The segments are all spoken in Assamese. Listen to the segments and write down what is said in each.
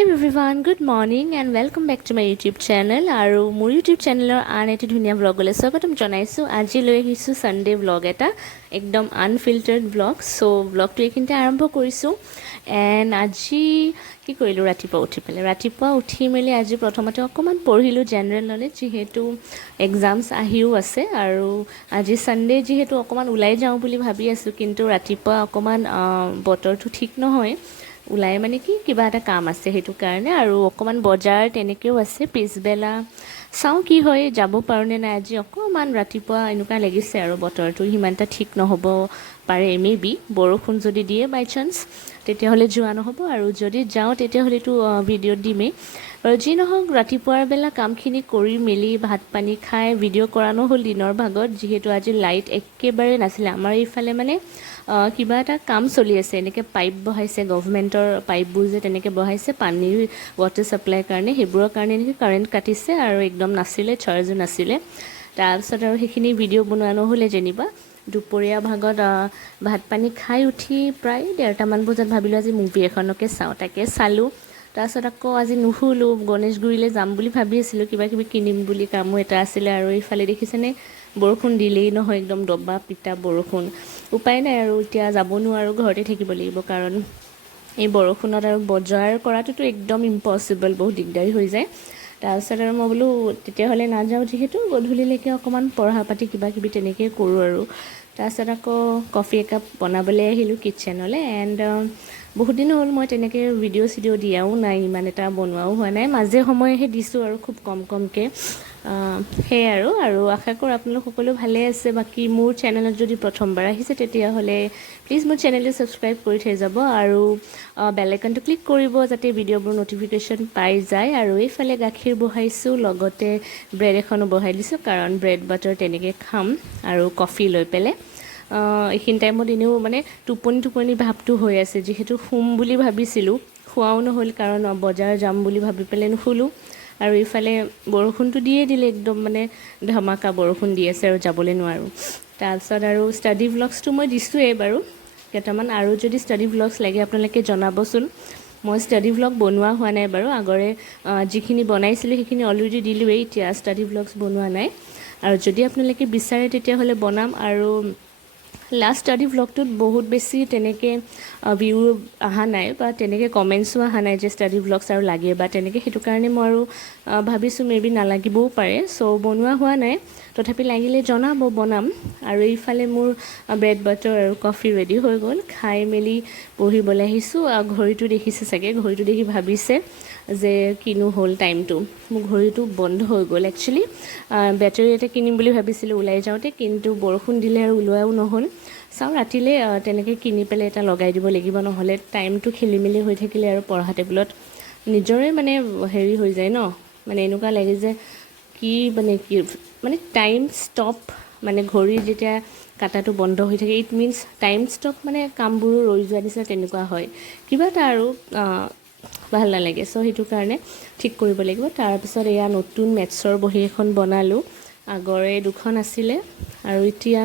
Hello everyone, good morning and welcome back to my YouTube channel. আৰু মোৰ YouTube channelৰ আন এটি ধুনীয়া vlogলৈ স্বাগতম জনাইছো। আজি লৈ আহিছো Sunday vlog এটা একদম unfiltered vlog। সো vlogটো এইখিনিতে আৰম্ভ কৰিছো। এণ্ড আজি কি কৰিলো ৰাতিপুৱা উঠি মেলি আজি প্ৰথমতে অকমান পঢ়িলো জেনাৰেল নলেজ যেহেতু এক্সামস আহিও আছে আৰু আজি সানডে যেহেতু অকমান ওলাই যাওঁ বুলি ভাবি আছো কিন্তু ৰাতিপুৱা অকমান বতৰটো ঠিক নহয় উলাই মানে কি কিবা এটা কাম আছে হেতু কাৰণে আৰু অকমান বজাৰ তেনেকেও আছে পিছবেলা চাও কি হয় যাব পাৰোনে না আজি অকমান ৰাতিপুৱা এনেকুৱা লাগিছে আৰু বতৰটো হিমানটা ঠিক নহব পাৰে মেবি বৰষুণ যদি দিয়ে বাই চান্স তেতিয়া হলে যোৱা নহব আৰু যদি যাও তেতিয়া হলে তো ভিডিও দিমে আৰু যি নহক ৰাতিপুৱাৰ বেলা কামখিনি কৰি মেলি ভাত পানী খাই ভিডিও কৰানো হল দিনৰ ভাগত যেহেতু আজি লাইট একেবাৰে নাছিলে আমাৰ এইফালে মানে কিবা এটা কাম চলি আছে এনেকে পাইপ বহাইছে গভৰ্নমেন্টৰ পাইপবোৰ যে তেনেকে বহাইছে পানীৰ ওয়াটাৰ সাপ্লাই কাৰণে হেবোৰৰ কাৰণে নেকি কাৰেন্ট কাটিছে আৰু একদম নাছিলে চাৰ্জো নাছিলে তাৰপিছত আৰু সেইখিনি ভিডিও বনোৱানো হলে যেনিবা দুপৰীয়া ভাগত ভাত পানী খাই উঠি প্ৰায় 1:30 মান বজাত ভাবিলো আজি মুভি এখনকে চাও তাকে চালো তাৰপিছত আকৌ আজি নুহুলো গণেশগুৰিলে যাম বুলি ভাবি আছিলো কিবা কিবি কিনিম বুলি কামো এটা আছিলে আৰু এইফালে দেখিছেনে বৰষুণ দিলেই নহয় একদম দবা পিটা বৰষুণ উপায় নাই আৰু এতিয়া যাব নোৱাৰো ঘৰতে থাকিব লাগিব কাৰণ এই বৰষুণত আৰু বজাৰ কৰাটো একদম ইম্পসিবল বহুত দিগদাৰি হৈ যায় তাৰপিছত আৰু মই বলো তেতিয়া হলে না যাও যেহেতু গধূলিলৈকে অকমান পঢ়া পাতি কিবা কিবি তেনেকে কৰো আৰু তাৰপিছত আকৌ কফি একাপ বনাবলৈ আহিলো কিচেনলে এণ্ড বহুত দিন হ'ল মই তেনেকে ভিডিও দিয়াও নাই ইমান এটা বনোৱাও হোৱা নাই মাজে সময়েহে দিছো আৰু খুব কমকে হে আৰু আশা কৰো আপোনালোক সকলো ভালে আছে বাকি মোৰ চেনেলত যদি প্ৰথমবাৰ আহিছে তেতিয়া হলে প্লিজ মোৰ চেনেলটো সাবস্ক্ৰাইব কৰি থৈ যাব আৰু বেল আইকনটো ক্লিক কৰিব যাতে ভিডিওবোৰ নটিফিকেশন পাই যায় আৰু এইফালে গাখীৰ বহাইছো লগতে ব্ৰেড এখনো বহাই দিছো কাৰণ ব্ৰেড বাটাৰ তেনেকে খাম আৰু কফি লৈ পেলে এইখিন টাইমত এনেও মানে টোপনি ভাবটো হৈ আছে যেহেতু খুম বুলি ভাবিছিলো খুৱাও নহল কাৰণ বজাৰ যাম বুলি ভাবি পেলে নুখুলো আৰু ইফালে বৰষুণটো দিয়ে দিলে একদম মানে ধমাকা বৰষুণ দি আছে আৰু যাবলৈ নোৱাৰো তাৰপিছত আৰু ষ্টাডি ভ্লগছটো মই দিছোৱে বাৰু কেটামান আৰু যদি ষ্টাডি ভ্লগছ লাগে আপোনালোকে জনাবচোন মই ষ্টাডি ভ্লগ বনোৱা হোৱা নাই বাৰু আগৰে যিখিনি বনাইছিলো সেইখিনি অলৰেডি দিলোৱে এতিয়া ষ্টাডি ভ্লগছ বনোৱা নাই আৰু যদি আপোনালোকে বিচাৰে তেতিয়া হলে বনাম আৰু লাষ্ট ষ্টাডি ভ্লগটোত বহুত বেছি তেনেকে ভিউ আহা নাই বা তেনেকে কমেন্টসও আহা নাই যে ষ্টাডি ভ্লগছ আৰু লাগে বা তেনেকে হেতু কাৰণে মই আৰু ভাবিছো মেবি নালাগিবও পাৰে সো বনোৱা হোৱা নাই তথাপি লাগিলে জনাব বনাম আৰু এইফালে মোৰ ব্ৰেড বাটাৰ আৰু কফি ৰেডি হৈ গল খাই মেলি পঢ়িবলৈ আহিছো ঘড়ীটো দেখিছে চাগে ঘড়ীটো দেখি ভাবিছে যে কিনো হল টাইমটো মোৰ ঘড়ীটো বন্ধ হৈ গল একচুয়ালি বেটাৰী এটা কিনিম বুলি ভাবিছিলো উলাই যাওতে কিন্তু বৰষুণ দিলে আৰু উলোৱাও নহল চাও ৰাতিলে তেনেকে কিনি পেলে এটা লগাই দিব লাগিব নহলে টাইমটো খেলিমেলি হৈ থাকিলে আৰু পঢ়া টেবুলত নিজৰে মানে হেৰি হৈ যায় ন মানে এনেকুৱা লাগে যে কি মানে টাইম ষ্টপ মানে ঘড়ী যেতিয়া কাটাটো বন্ধ হৈ থাকে ইট মিন্স টাইম ষ্টপ মানে কামবোৰ ৰৈ যোৱা দিছে তেনেকুৱা হয় কিবা এটা আৰু ভাল নালাগে সো হেতু কাৰণে ঠিক কৰিব লাগিব তাৰ পিছত এয়া নতুন মেথছৰ বহি এখন বনালো আগৰে দুখন আছিলে আৰু এতিয়া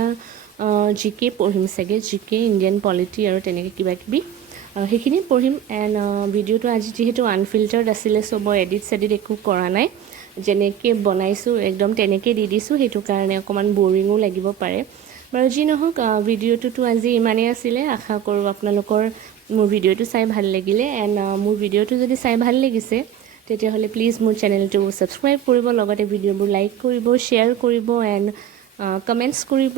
জিকে পঢ়িম চাগে জিকে ইণ্ডিয়ান পলিটি আৰু তেনেকে কিবা কিবি সেইখিনি পঢ়িম এণ্ড ভিডিওটো আজি যেহেতু আনফিল্টাৰ্ড আছিলে সো মই এডিট একো কৰা নাই যেনেকে বনাইছো একদম তেনেকে দি দিছো হেতু কাৰণে অকমান বোৰিংও লাগিব পাৰে বাৰু যি নহক ভিডিওটো আজি ইমানে আছিলে আশা কৰো আপোনালোকৰ মোৰ ভিডিওটো চাই ভাল লাগিলে এণ্ড মোৰ ভিডিওটো যদি চাই ভাল লাগিছে তেতিয়া হলে প্লিজ মোৰ চেনেলটো সাবস্ক্ৰাইব কৰিব লগতে ভিডিওবোৰ লাইক কৰিব শেয়াৰ কৰিব এণ্ড কমেন্টস কৰিব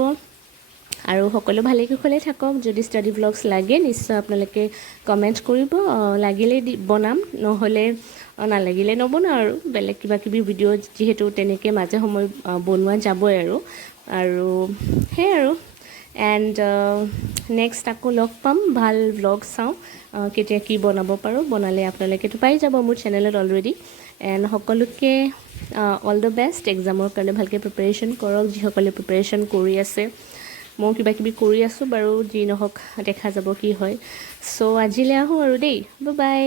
আৰু সকলো ভালে কুশলে থাকক যদি ষ্টাডি ভ্লগছ লাগে নিশ্চয় আপোনালোকে কমেন্ট কৰিব লাগিলে বনাম নহলে নালাগিলে নবনাও আৰু বেলেগ কিবা কিবি ভিডিও যেহেতু তেনেকে মাজে সময় বনোৱা যাবই আৰু হে আৰু এণ্ড নেক্সট আকৌ লগ পাম ভাল ভ্লগ চাও কেতিয়া কি বনাব পাৰো বনালে আপোনালোকেটো পাই যাব মোৰ চেনেলত অলৰেডি এণ্ড সকলোকে অল দ্য বেষ্ট এক্সামৰ কাৰণে ভালকে প্ৰিপাৰেচন কৰক যিসকলে প্ৰিপাৰেচন কৰি আছে মই কিবা কিবি কৰি আছো বাৰু যি নহক দেখা যাব কি হয় সো আজিলে আহো আৰু দেই বাই বাই